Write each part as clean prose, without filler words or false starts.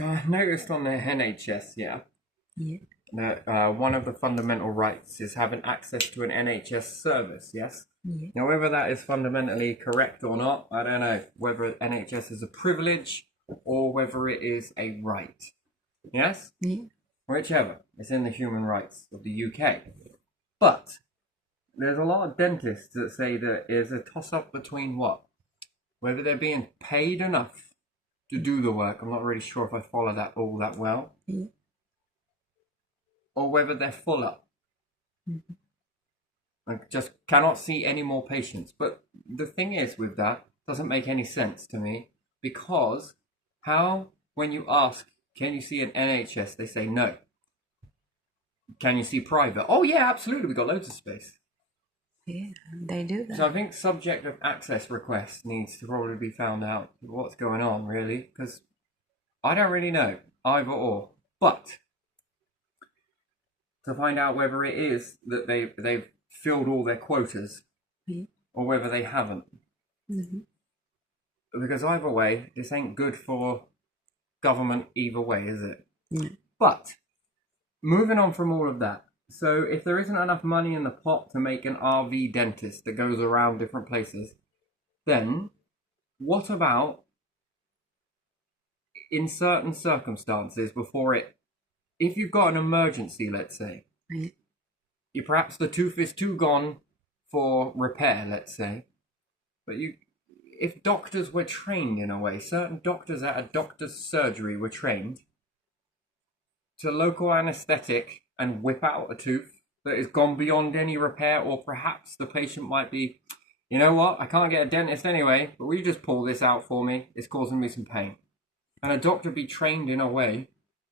So I noticed on the NHS, yeah, Yeah. that one of the fundamental rights is having access to an NHS service, yes? Yeah. Now, whether that is fundamentally correct or not, I don't know. Whether NHS is a privilege or whether it is a right. Yes? Yeah. Whichever. It's in the human rights of the UK. But there's a lot of dentists that say that it's a toss up between what? Whether they're being paid enough to do the work. I'm not really sure if I follow that all that well. Yeah. Or whether they're full up. Mhm. I just cannot see any more patients. But the thing is with that, doesn't make any sense to me because how, when you ask, can you see an NHS, they say no. Can you see private? Oh, yeah, absolutely. We've got loads of space. Yeah, they do that. So I think subject of access request needs to probably be found out what's going on, really, because I don't really know either or. But to find out whether it is that they've filled all their quotas Yeah. or whether they haven't. Mhm. Because either way, this ain't good for government either way, is it? Yeah. But moving on from all of that, so if there isn't enough money in the pot to make an RV dentist that goes around different places, then what about in certain circumstances before it, if you've got an emergency, let's say, Yeah. you perhaps the tooth is too gone for repair, let's say, but you, if doctors were trained in a way, certain doctors at a doctor's surgery were trained to local anesthetic and whip out a tooth that has gone beyond any repair, or perhaps the patient might be, you know what, I can't get a dentist anyway, but will you just pull this out for me? It's causing me some pain. And a doctor be trained in a way,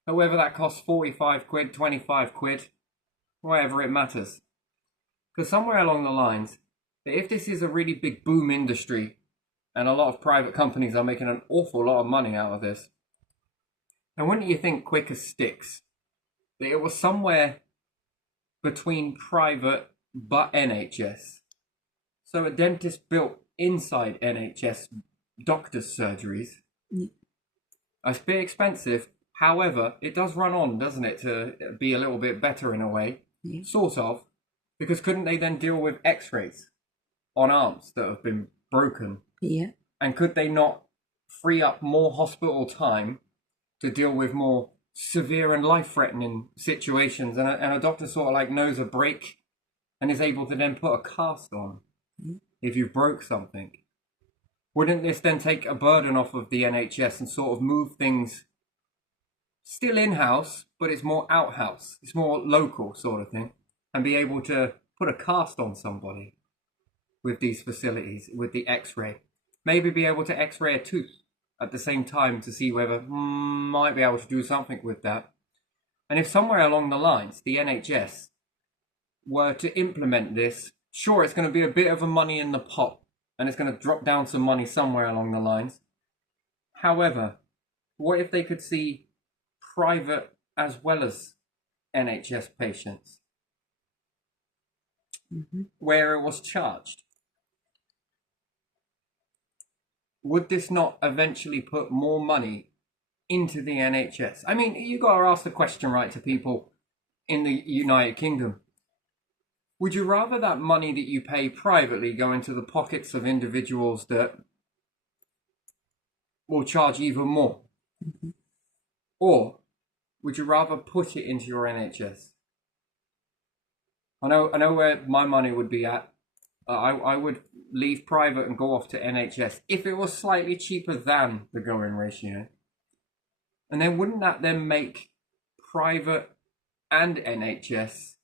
however that costs 45 quid, 25 quid, whatever it matters. Because somewhere along the lines, if this is a really big boom industry and a lot of private companies are making an awful lot of money out of this, and wouldn't you think quicker sticks that it was somewhere between private but NHS? So a dentist built inside NHS doctors' surgeries. Yeah. It's a bit expensive. However, it does run on, doesn't it, to be a little bit better in a way? Yeah. Sort of. Because couldn't they then deal with x-rays on arms that have been broken? Yeah. And could they not free up more hospital time to deal with more severe and life-threatening situations? And a doctor sort of like knows a break and is able to then put a cast on if you broke something. Wouldn't this then take a burden off of the NHS and sort of move things still in-house, but it's more out-house, it's more local sort of thing, and be able to put a cast on somebody with these facilities, with the x-ray? Maybe be able to x-ray a tooth at the same time to see whether might be able to do something with that. And if somewhere along the lines the NHS were to implement this, sure, it's going to be a bit of a money in the pot and it's going to drop down some money somewhere along the lines. However, what if they could see private as well as NHS patients where it was charged? Would this not eventually put more money into the NHS? I mean, you got to ask the question, right, to people in the United Kingdom. Would you rather that money that you pay privately go into the pockets of individuals that will charge even more? Or would you rather put it into your NHS? I know where my money would be at. I would leave private and go off to NHS if it was slightly cheaper than the going ratio. And then wouldn't that then make private and NHS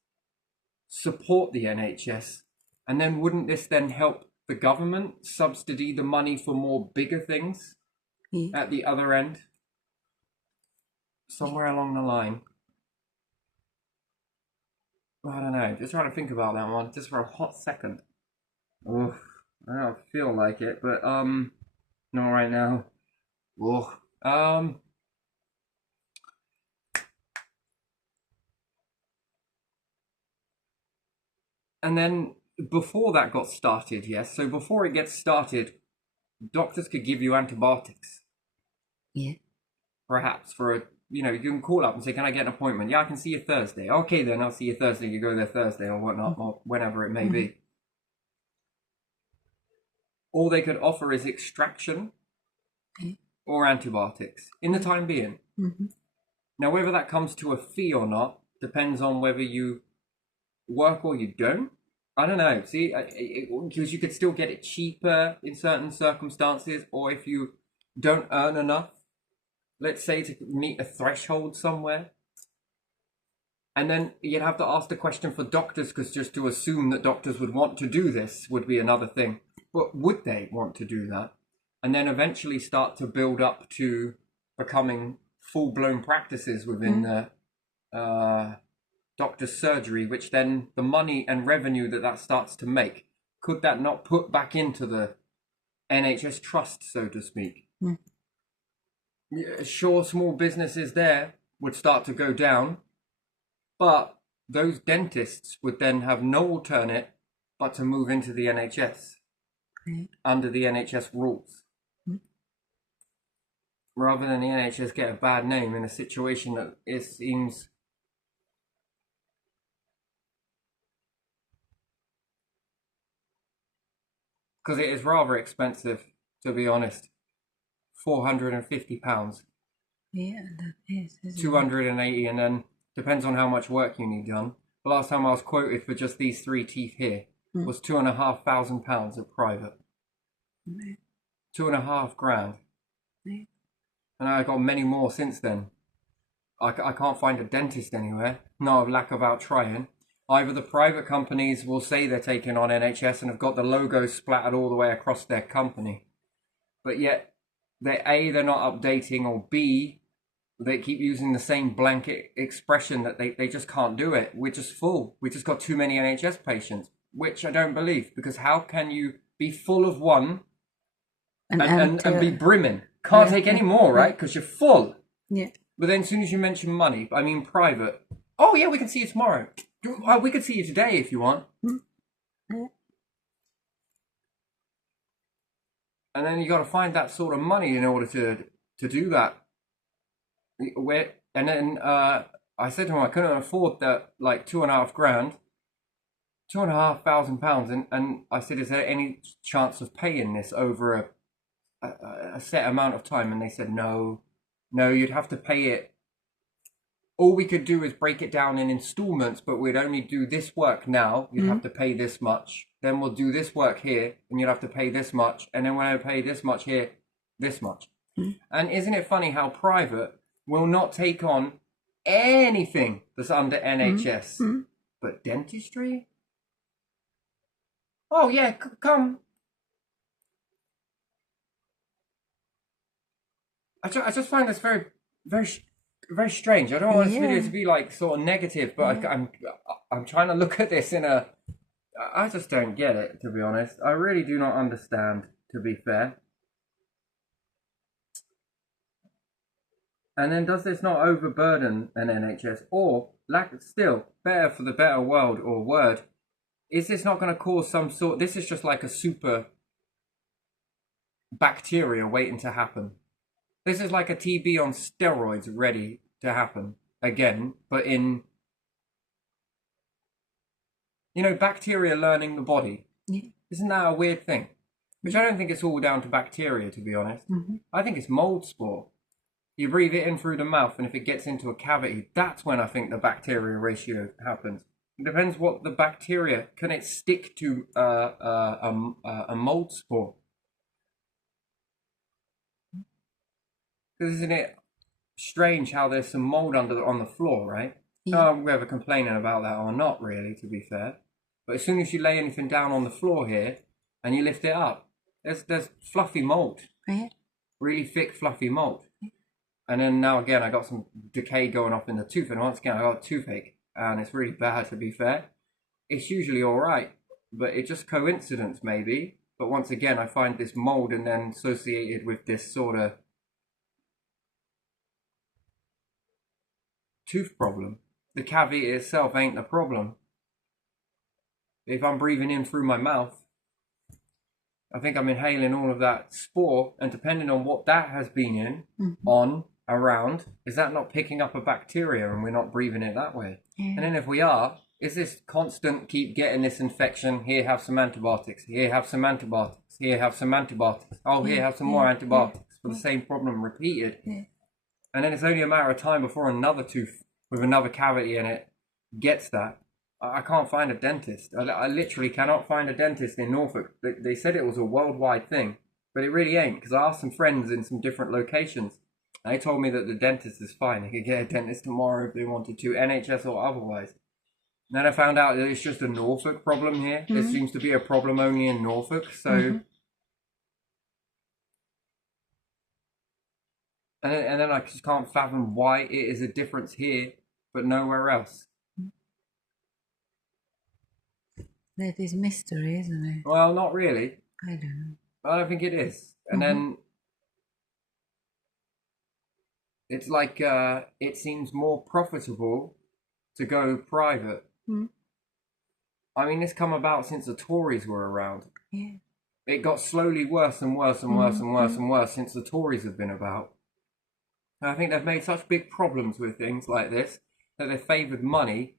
support the NHS? And then wouldn't this then help the government subsidy the money for more bigger things at the other end? Somewhere along the line. I don't know. Just trying to think about that one just for a hot second. Oof, I don't feel like it, but not right now. Oof. And then before that got started, yes. So before it gets started, doctors could give you antibiotics. Yeah. perhaps for a, you can call up and say, can I get an appointment? Yeah, I can see you Thursday. Okay, then I'll see you Thursday. You go there Thursday or whatnot, or whenever it may be. All they could offer is extraction or antibiotics in the time being. Now, whether that comes to a fee or not depends on whether you work or you don't. I don't know. See, because you could still get it cheaper in certain circumstances, or if you don't earn enough, let's say, to meet a threshold somewhere. And then you'd have to ask the question for doctors, because just to assume that doctors would want to do this would be another thing. But would they want to do that? And then eventually start to build up to becoming full-blown practices within the doctor's surgery, which then the money and revenue that starts to make, could that not put back into the NHS trust, so to speak? Sure, small businesses there would start to go down, but those dentists would then have no alternate but to move into the NHS under the NHS rules. Rather than the NHS get a bad name in a situation that it seems because it is rather expensive, to be honest. £450. Yeah, that is. 280, and then depends on how much work you need done. The last time I was quoted for just these 3 teeth here was £2,500 at private. Right. 2.5 grand. Right. And I got many more since then. I can't find a dentist anywhere. No lack of out trying. Either the private companies will say they're taking on NHS and have got the logo splattered all the way across their company, but yet they're not updating, or B, they keep using the same blanket expression that they just can't do it. We're just full. We just got too many NHS patients, which I don't believe, because how can you be full of one and be brimming? Can't take any more, right? Because you're full. Yeah. But then as soon as you mention money, I mean private, oh yeah, we can see you tomorrow. We could see you today if you want. And then you got to find that sort of money in order to do that. And then I said to him I couldn't afford that, like £2.5 grand, £2,500, and I said, is there any chance of paying this over a set amount of time? And they said no, you'd have to pay it. All we could do is break it down in installments, but we'd only do this work now. You'd have to pay this much. Then we'll do this work here, and you'd have to pay this much. And then when I pay this much here, this much. And isn't it funny how private will not take on anything that's under NHS? But dentistry? Oh yeah, come. I just find this very, very, very strange. I don't want this video to be like sort of negative, but I'm trying to look at this in a. I just don't get it, to be honest. I really do not understand, to be fair. And then does this not overburden an NHS, or still better for the better world or word? Is this not going to cause some sort? This is just like a super bacteria waiting to happen. This is like a TB on steroids ready to happen again, but in, bacteria learning the body. Yeah. Isn't that a weird thing? Which I don't think it's all down to bacteria, to be honest. I think it's mold spore. You breathe it in through the mouth, and if it gets into a cavity, that's when I think the bacteria ratio happens. It depends what the bacteria, can it stick to a mold spore? Because isn't it strange how there's some mold on the floor, right? Yeah. No, we're ever complaining about that or not, really, to be fair. But as soon as you lay anything down on the floor here and you lift it up, there's fluffy mold. Right. Really thick, fluffy mold. And then now again, I got some decay going off in the tooth, and once again, I got a toothache, and it's really bad, to be fair. It's usually all right, but it's just coincidence, maybe. But once again, I find this mold and then associated with this sort of tooth problem. The cavity itself ain't the problem. If I'm breathing in through my mouth, I think I'm inhaling all of that spore, and depending on what that has been on, around, is that not picking up a bacteria and we're not breathing it that way? Yeah. And then if we are, is this constant keep getting this infection? Here, have some antibiotics. Here, have some antibiotics. Here, have some antibiotics. Oh, here, have some more antibiotics for the same problem repeated. Yeah. And then it's only a matter of time before another tooth with another cavity in it gets that. I can't find a dentist. I literally cannot find a dentist in Norfolk. They said it was a worldwide thing, but it really ain't, because I asked some friends in some different locations. They told me that the dentist is fine. They could get a dentist tomorrow if they wanted to, NHS or otherwise. And then I found out that it's just a Norfolk problem here. It seems to be a problem only in Norfolk. So, and then I just can't fathom why it is a difference here, but nowhere else. That is mystery, isn't it? Well, not really. I don't know. I don't think it is. And then it's like it seems more profitable to go private. I mean, this come about since the Tories were around. Yeah. It got slowly worse and worse and worse and worse and worse since the Tories have been about. And I think they've made such big problems with things like this that they favoured money.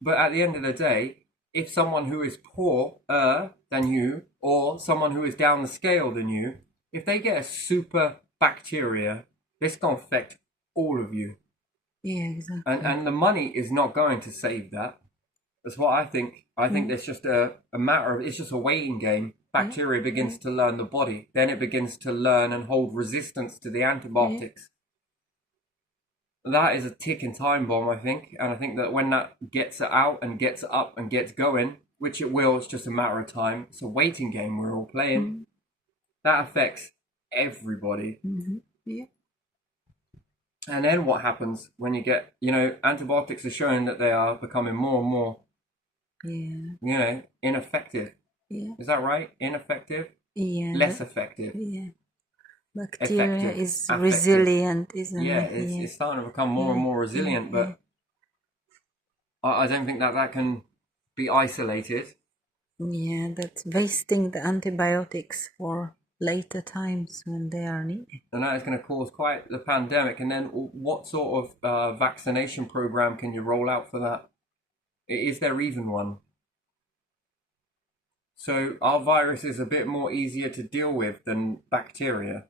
But at the end of the day, if someone who is poorer than you, or someone who is down the scale than you, if they get a super bacteria, this going to affect all of you. Yeah, exactly. And the money is not going to save that. That's what I think. I think there's just a matter of, it's just a waiting game. Bacteria begins to learn the body. Then it begins to learn and hold resistance to the antibiotics. That is a ticking time bomb, I think. And I think that when that gets out and gets up and gets going, which it will, it's just a matter of time. It's a waiting game we're all playing. That affects everybody. Yeah. And then what happens when you get, antibiotics are showing that they are becoming more and more, ineffective. Yeah. Is that right? Ineffective? Yeah. Less effective. Yeah. Bacteria Effective. is Affective. resilient, isn't Yeah, it? it's starting to become more and more resilient, but I don't think that can be isolated. Yeah, that's wasting the antibiotics for later times when they are needed. And that is going to cause quite the pandemic. And then what sort of vaccination program can you roll out for that? Is there even one? So our virus is a bit more easier to deal with than bacteria.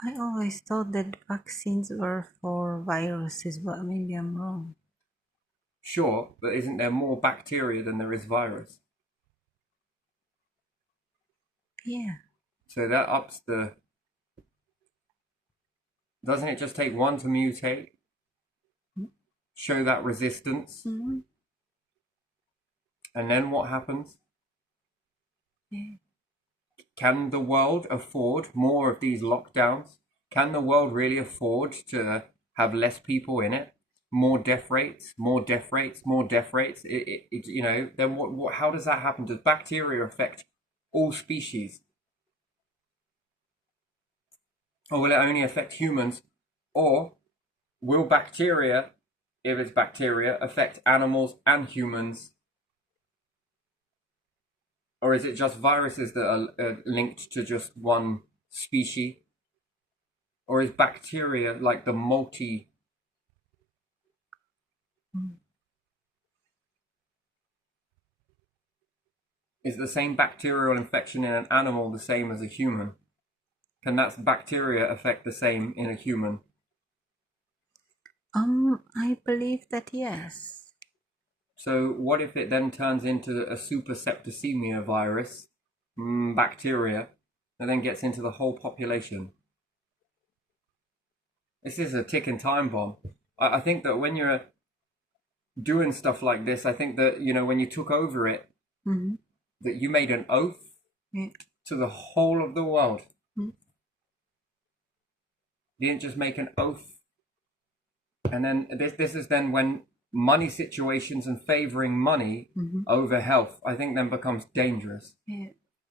I always thought that vaccines were for viruses, but maybe I'm wrong. Sure, but isn't there more bacteria than there is virus? Yeah. So that ups the... Doesn't it just take one to mutate? Show that resistance? And then what happens? Yeah. Can the world afford more of these lockdowns? Can the world really afford to have less people in it? More death rates, more death rates, more death rates. Then what? How does that happen? Does bacteria affect all species, or will it only affect humans? Or will bacteria, if it's bacteria, affect animals and humans? Or is it just viruses that are linked to just one species? Or is bacteria like the multi... Is the same bacterial infection in an animal the same as a human? Can that bacteria affect the same in a human? I believe that yes. So what if it then turns into a super septicemia virus, bacteria, and then gets into the whole population? This is a ticking time bomb. I think that when you're doing stuff like this, I think that, when you took over it, that you made an oath to the whole of the world. You didn't just make an oath. And then this is then when money situations and favoring money over health, I think then becomes dangerous. Yeah.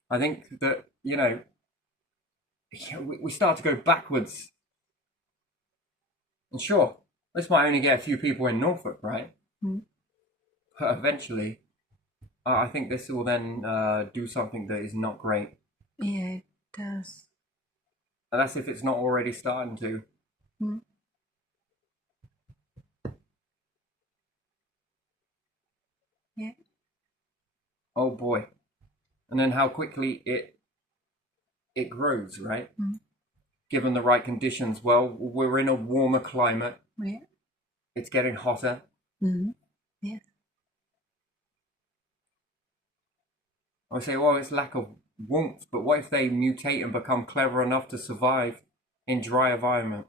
I think that, we start to go backwards. And sure, this might only get a few people in Norfolk, right? But eventually, I think this will then do something that is not great. Yeah, it does. And that's if it's not already starting to. Mm. Yeah. Oh boy. And then how quickly it grows, right? Mm. Given the right conditions. Well, we're in a warmer climate. Yeah. It's getting hotter. Mm. Yeah. I say, well, it's lack of warmth, but what if they mutate and become clever enough to survive in dry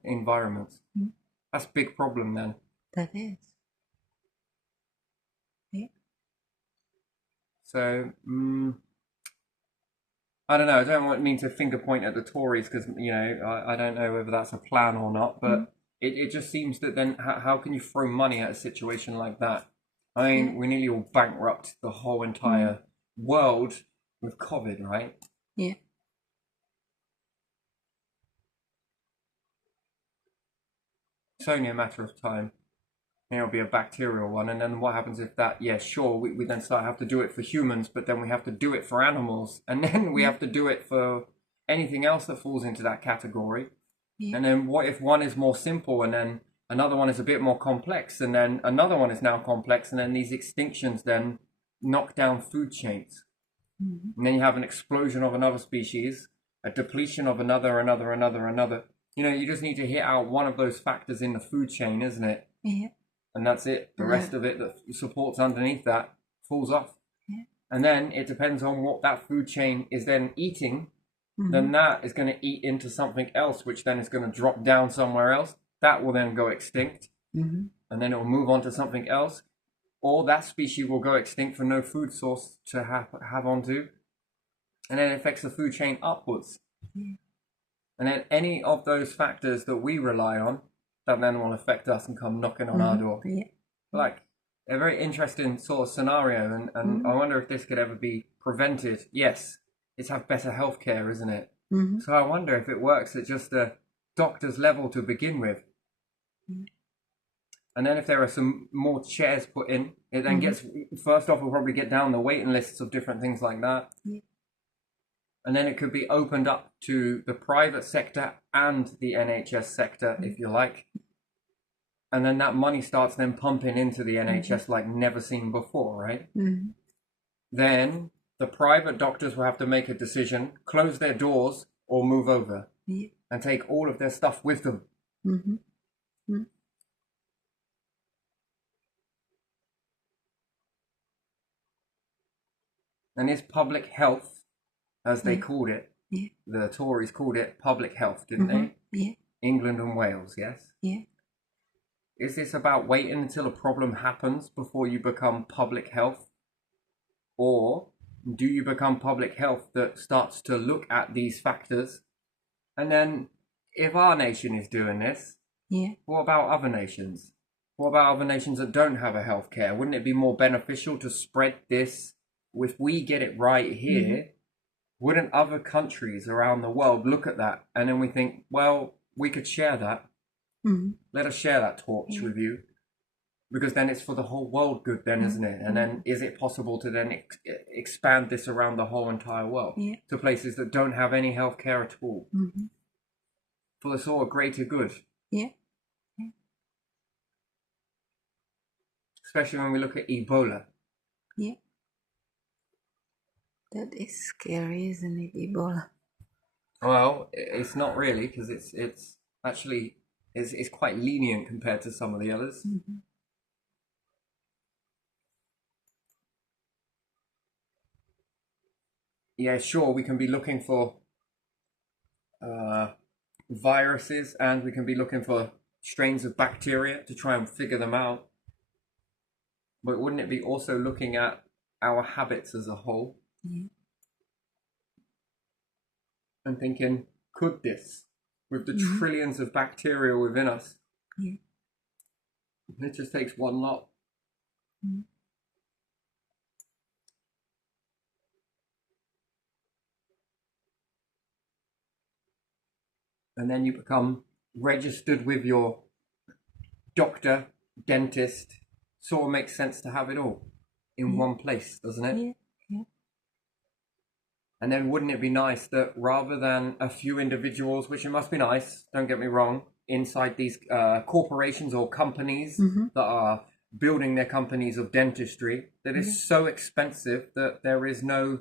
environments? Mm. That's a big problem then. That is. Yeah. So, I don't know. I don't mean to finger point at the Tories because, I don't know whether that's a plan or not, but Mm. it just seems that then how can you throw money at a situation like that? I mean, Yeah. we nearly all bankrupt the whole entire world with COVID, right? Yeah. It's only a matter of time. It'll be a bacterial one, and then what happens if that? Yeah, sure, we then start have to do it for humans, but then we have to do it for animals, and then we Yeah. have to do it for anything else that falls into that category. Yeah. And then what if one is more simple, and then another one is a bit more complex, and then another one is now complex, and then these extinctions then knock down food chains, Mm. and then you have an explosion of another species, a depletion of another. You just need to hit out one of those factors in the food chain, isn't it? Yeah. And that's it. The rest of it that supports underneath that falls off. Yeah. And then it depends on what that food chain is then eating. Mm. Then that is going to eat into something else, which then is going to drop down somewhere else. That will then go extinct. Mm. And then it will move on to something else. Or that species will go extinct for no food source to have onto. And then it affects the food chain upwards. Yeah. And then any of those factors that we rely on, that then will affect us and come knocking on our door. Yeah. Like a very interesting sort of scenario, and I wonder if this could ever be prevented. Yes, it's have better healthcare, isn't it? Mm. So I wonder if it works at just the doctor's level to begin with. Mm. And then if there are some more chairs put in, it then gets, first off, we'll probably get down the waiting lists of different things like that. Yeah. And then it could be opened up to the private sector and the NHS sector, if you like. And then that money starts then pumping into the NHS like never seen before, right? Mm. Then the private doctors will have to make a decision, close their doors or move over Yeah. and take all of their stuff with them. Mm-hmm. Mm. And is public health, as they Yeah. called it, Yeah. the Tories called it public health, didn't they? Yeah. England and Wales, yes? Yeah. Is this about waiting until a problem happens before you become public health? Or do you become public health that starts to look at these factors? And then, if our nation is doing this, Yeah. what about other nations? What about other nations that don't have a healthcare? Wouldn't it be more beneficial to spread this? If we get it right here, wouldn't other countries around the world look at that and then we think, well, we could share that. Mm. Let us share that torch with you. Because then it's for the whole world good then, isn't it? And then is it possible to then expand this around the whole entire world Yeah. to places that don't have any healthcare at all Mm-hmm. for the sort of greater good? Yeah. Especially when we look at Ebola. Yeah. That is scary, isn't it, Ebola? Well, it's not really because it's actually it's quite lenient compared to some of the others. Mm-hmm. Yeah, sure, we can be looking for viruses and we can be looking for strains of bacteria to try and figure them out. But wouldn't it be also looking at our habits as a whole Yeah. and thinking, could this, with the trillions of bacteria within us, Yeah. it just takes one lot. Mm. And then you become registered with your doctor, dentist. Sort of makes sense to have it all in one place, doesn't it? Yeah. Yeah. And then wouldn't it be nice that rather than a few individuals, which it must be nice, don't get me wrong, inside these corporations or companies that are building their companies of dentistry, that is so expensive that there is no.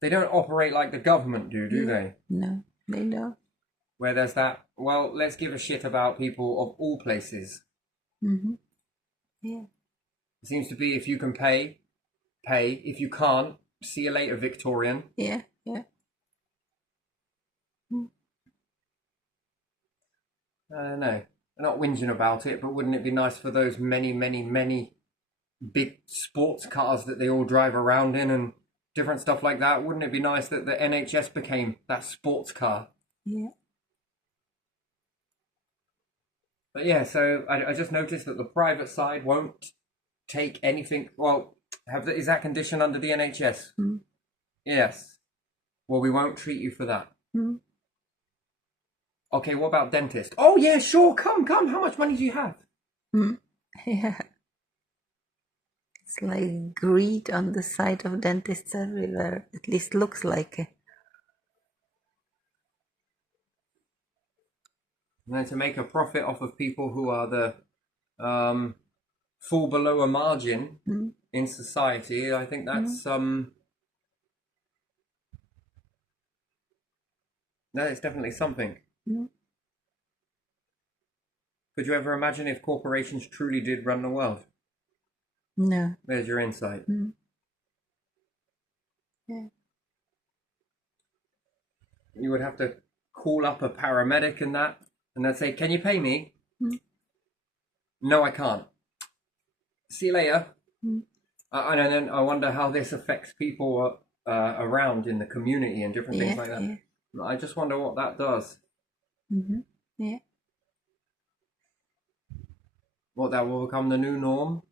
They don't operate like the government do they? No, they don't. Where there's that, well, let's give a shit about people of all places. Yeah. It seems to be if you can pay, pay. If you can't, see you later, Victorian. Yeah, yeah. I don't know. I'm not whinging about it, but wouldn't it be nice for those many, many, many big sports cars that they all drive around in and different stuff like that? Wouldn't it be nice that the NHS became that sports car? Yeah. But yeah, so I just noticed that the private side won't take anything. Well, is that condition under the NHS? Yes. Well, we won't treat you for that. Okay, what about dentist? Oh yeah, sure. Come. How much money do you have? Yeah. It's like greed on the side of dentists everywhere. At least looks like it. And then to make a profit off of people who are the fall below a margin in society, I think that's that is definitely something. Could you ever imagine if corporations truly did run the world? No. There's your insight. Yeah. You would have to call up a paramedic and that, and they'd say, "Can you pay me?" No, I can't. See you later. And then I wonder how this affects people around in the community and different things like that. Yeah. I just wonder what that does. Yeah. What, that will become the new norm?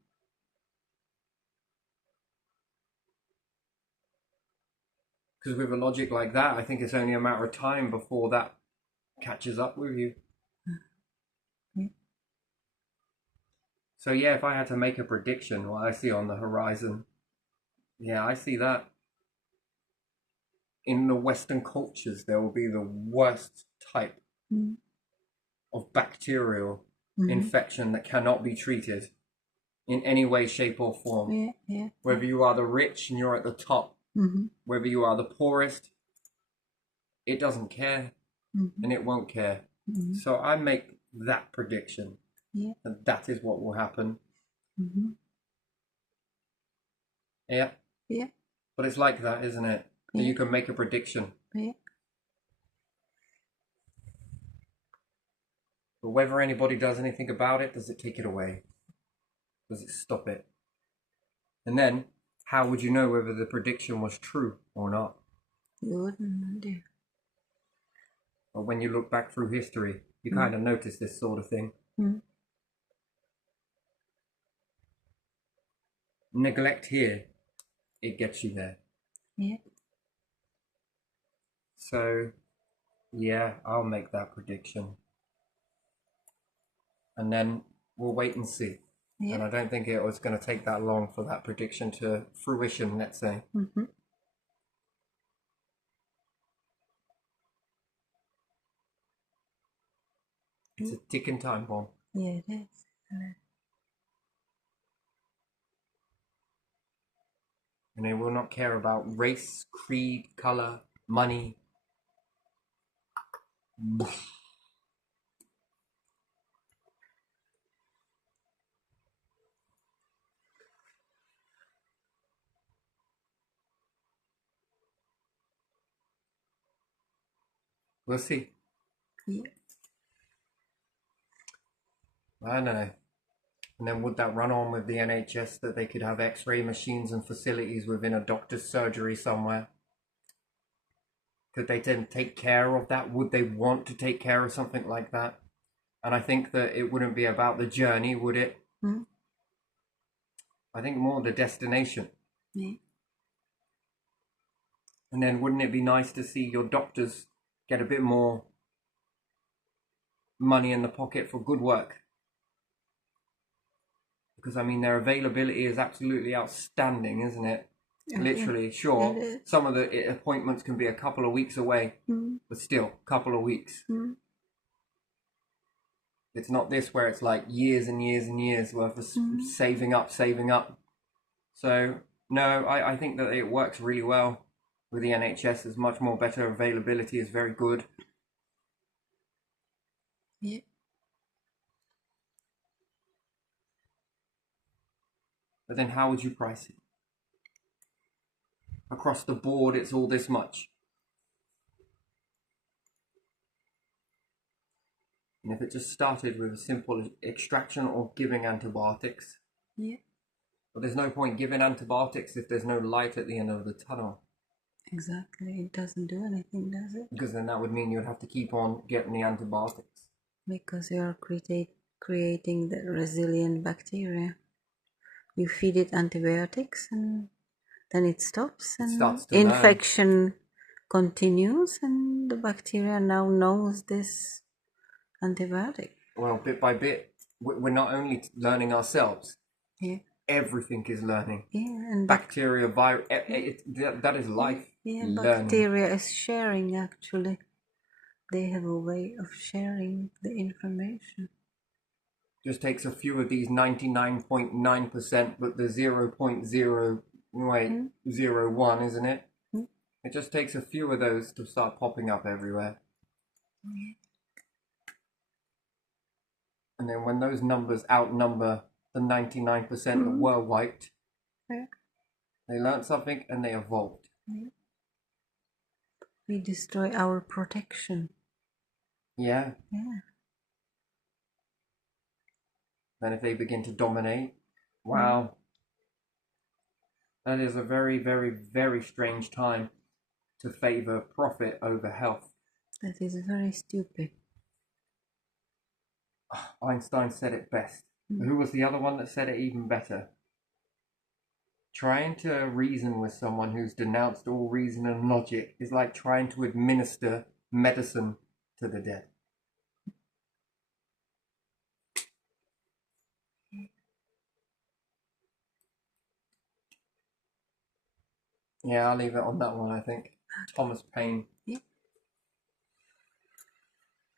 Because with a logic like that, I think it's only a matter of time before that catches up with you. So yeah, if I had to make a prediction, what I see on the horizon, yeah, I see that in the Western cultures, there will be the worst type of bacterial infection that cannot be treated in any way, shape, or form. Yeah. Whether you are the rich and you're at the top, whether you are the poorest, it doesn't care and it won't care. So I make that prediction. Yeah. And that is what will happen. Yeah. Yeah. But it's like that, isn't it? Yeah. You can make a prediction. Yeah. But whether anybody does anything about it, does it take it away? Does it stop it? And then, how would you know whether the prediction was true or not? You wouldn't do. But when you look back through history, you kind of notice this sort of thing. Neglect here, it gets you there. Yeah. So, yeah, I'll make that prediction. And then we'll wait and see. Yeah. And I don't think it was going to take that long for that prediction to fruition, let's say. It's a ticking time bomb. Yeah, it is. And they will not care about race, creed, color, money. We'll see. Yeah. I don't know. And then would that run on with the NHS that they could have X-ray machines and facilities within a doctor's surgery somewhere? Could they then take care of that? Would they want to take care of something like that? And I think that it wouldn't be about the journey, would it? I think more the destination. Yeah. And then wouldn't it be nice to see your doctors get a bit more money in the pocket for good work? because I mean their availability is absolutely outstanding, isn't it? Yeah, Literally, sure, it is. some of the appointments can be a couple of weeks away, but still, couple of weeks. It's not this where it's like years and years and years worth of saving up. So, no, I think that it works really well with the NHS. There's much more better availability, is very good. Yeah. But then how would you price it? Across the board, it's all this much. And if it just started with a simple extraction or giving antibiotics, Yeah. but there's no point giving antibiotics if there's no light at the end of the tunnel. Exactly. It doesn't do anything, does it? Because then that would mean you'd have to keep on getting the antibiotics. Because you are creating the resilient bacteria. You feed it antibiotics and then it stops and starts to infection continues and the bacteria now knows this antibiotic. Well, bit by bit, we're not only learning ourselves, Yeah. everything is learning. Yeah, and Bacteria, virus, that is life. yeah, learning. bacteria is sharing actually. They have a way of sharing the information. Just takes a few of these 99.9%, but the 0.01, isn't it? It just takes a few of those to start popping up everywhere. And then when those numbers outnumber the 99% that were wiped, they learned something and they evolved. We destroy our protection. Yeah. Yeah. Then if they begin to dominate, wow. That is a very, very, very strange time to favor profit over health. That is very stupid. Einstein said it best. Who was the other one that said it even better? Trying to reason with someone who's denounced all reason and logic is like trying to administer medicine to the dead. Yeah, I'll leave it on that one, I think. Thomas Paine. Yeah.